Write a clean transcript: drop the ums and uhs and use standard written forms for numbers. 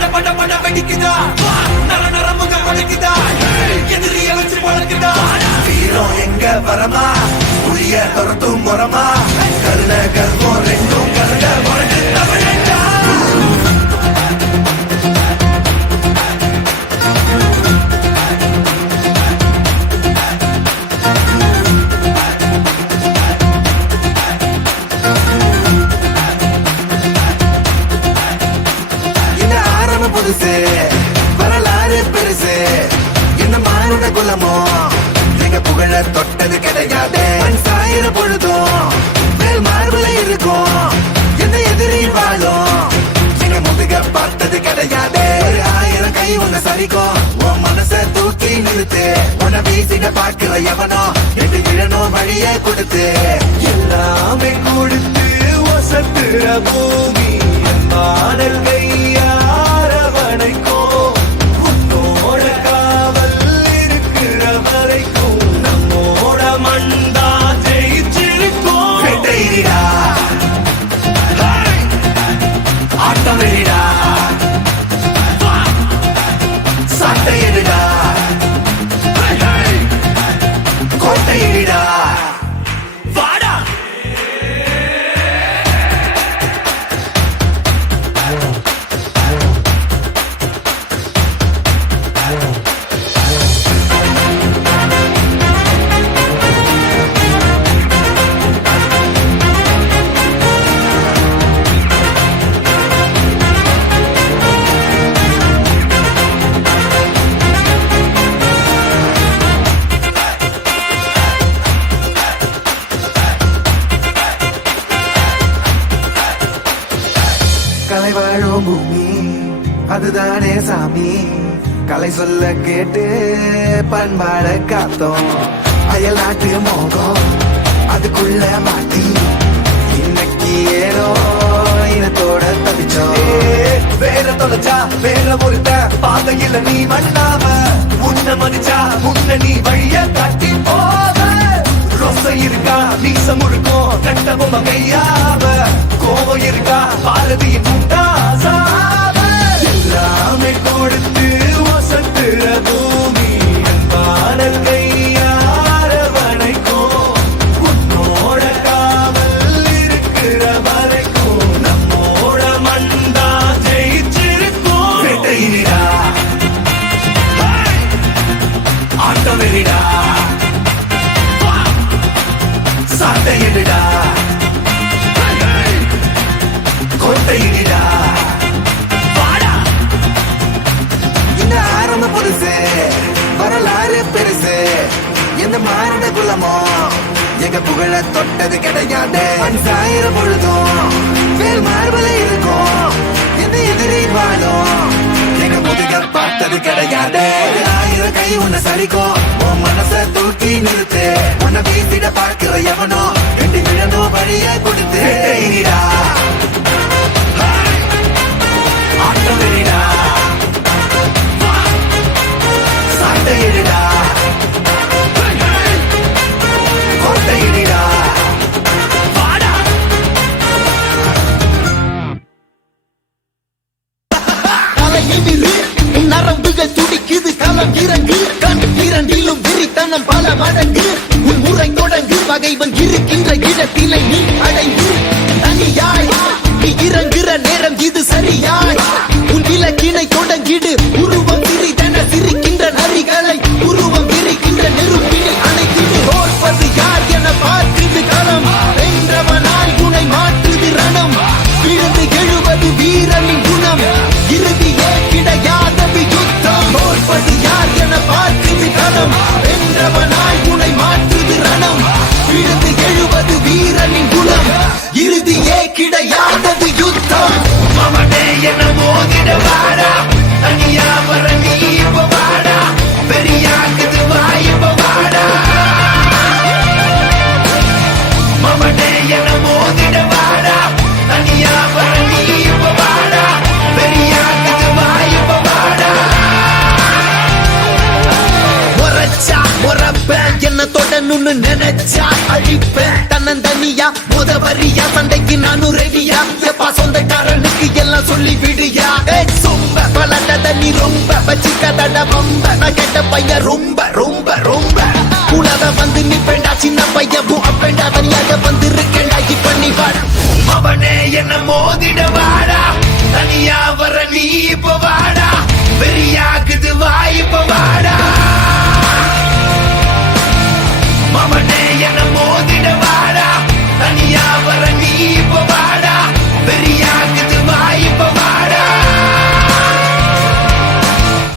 பட பட பட வெடிக்குதா நர நரமுக வளைக்குதா எதிரிய வச்சு வளர்க்குதா வீரம் எங்க வரமா புளிய துரத்தும் முறமா கருண கர்மம் ரெண்டும் கருட முரட்டு தமிழா வரலாறு பெருசு என்ன மானுட குலமோ எங்க புகழ தொட்டது கிடையாது சாயிர பொழுதும் மேல் மார்புல இருக்கும் எந்த எதிரி வாழும் எங்க முதுக பார்த்தது கிடையாது 1000 கை உன்னை சரிக்கும் உன் மனச தூக்கி நிறுத்து உன்னை வீசிட பார்க்கிற எவனோ எட்டு இழனோ வழியே கொடுத்து எல்லாமே கொடுத்து ஒசத்துற பூமி மாடல் கையா உன்னோட காவல் இருக்கிற வரைக்கும் நம்மோட மண்டா ஜெயிச்சிருக்கும் வெட்டையிடா ஆட்டம் வெளிடா சட்டையிடா கோட்டையிடா வாடா கலை வாழும் பூமி அதுதானே சாமி கலை சொல்ல கேட்டு பண்பாட காத்தோம் அயல் நாட்டு மோகம் அதுக்குள்ள மாட்டி இன்னைக்கு ஏனோ இனத்தோட தவிச்சோம் வேற தொலைச்சா வேற ஒருத்த பாதையில நீ மண்ணாம முன்ன மதிச்சா முன்ன நீ வழிய காட்டி போவ ரோசை இருக்கா நீசம் முழுக்கும் கட்ட பொம்மை கையாவ கோபம் இருக்கா பாரதியின் முட்டாசாவ எல்லாமே கொடுத்து வசத்துற பூமி பாடல் கையார வனைக்கும் உன்னோட காவல் இருக்கிற வரைக்கும் நம்மோட மண்டா ஜெயிச்சிருக்கும் வெட்டையிடா ஆட்டம் வெளிடா சட்டையிடா கோட்டையிடா வாடா இந்த ஆரம்ப புதுசு வரலாறு பெருசு எந்த மானுட குலமோ எங்க புகழ தொட்டது கிடையாது சாயிர பொழுதும் மேல் மார்புல இருக்கும் எந்த எதிரி வாழும் எங்க முதுக பார்த்தது கிடையாது 1000 கை உன்னை சரிக்கும் உன் மனச தூக்கி நிறுத்து உன்னை வீசிட பார்க்கிற எவனோ ரெண்டு இழனோ வழியை கொடுத்து ஆட்டம் வெளிடா சட்டையிடா கோட்டையிடா நரம்புகள் துடிக்குது களம் இறங்கு கண் இரண்டிலும் விரித்தனம் பல மடங்கு உன் முறை தொடங்கு பகைவன் இருக்கின்ற இடத்திலே நீ அடைந்து தனியாய் நீ இறங்குற நேரம் இது சரியாய் உன் இலக்கினை தொடங்கிடு உருவம் சிறிதென சிரிக்கின்ற நரிகளை உருவம் விரிக்கின்ற நெருப்பினை அணைத்திடு தோற்பது யார் என பார்க்குது களம் வென்றவனாய் உனை மாற்றுது ரணம் விழுந்து எழுவது வீரனின் குணம் இறுதியே கிடையாதது யுத்தம் தோற்பது யார் என பார்க்குது களம் வென்றவனாய் உனை மாற்றுது ரணம் விழுந்து எழுவது வீரனின் குணம் இறுதியே கிடையாதது யுத்தம் மமனே என மோதிட வாடா தனியா வர நீ இப்ப வாடா பெரியாக்குது வாய்ப்ப வாடா மமனே என மோதிட வாடா தனியா வர நீ இப்ப வாடா பெரியாக்குது வாய்ப்ப வாடா முறைச்சா முறப்பேன் என்ன தொடணும்னு நினைச்சா அழிப்பேன் தன்னந்தனியா முதவரியா சண்டைக்கு நானும் ரெடியா எப்பா சொந்தக்காரனுக்கு எல்லாம் சொல்லி விடியா சொம்ப நீ ரொம்ப வச்சுக்கதட வம்ப நான் கேட்ட பையன் ரொம்ப ரொம்ப ரொம்ப கூடாத வந்து நிப்பேண்டா சின்ன பையன் அப்பேண்டா தனியாக வந்து இருக்கேண்டா இப்ப நீ வாட அவனே என்ன மோதிட வாடா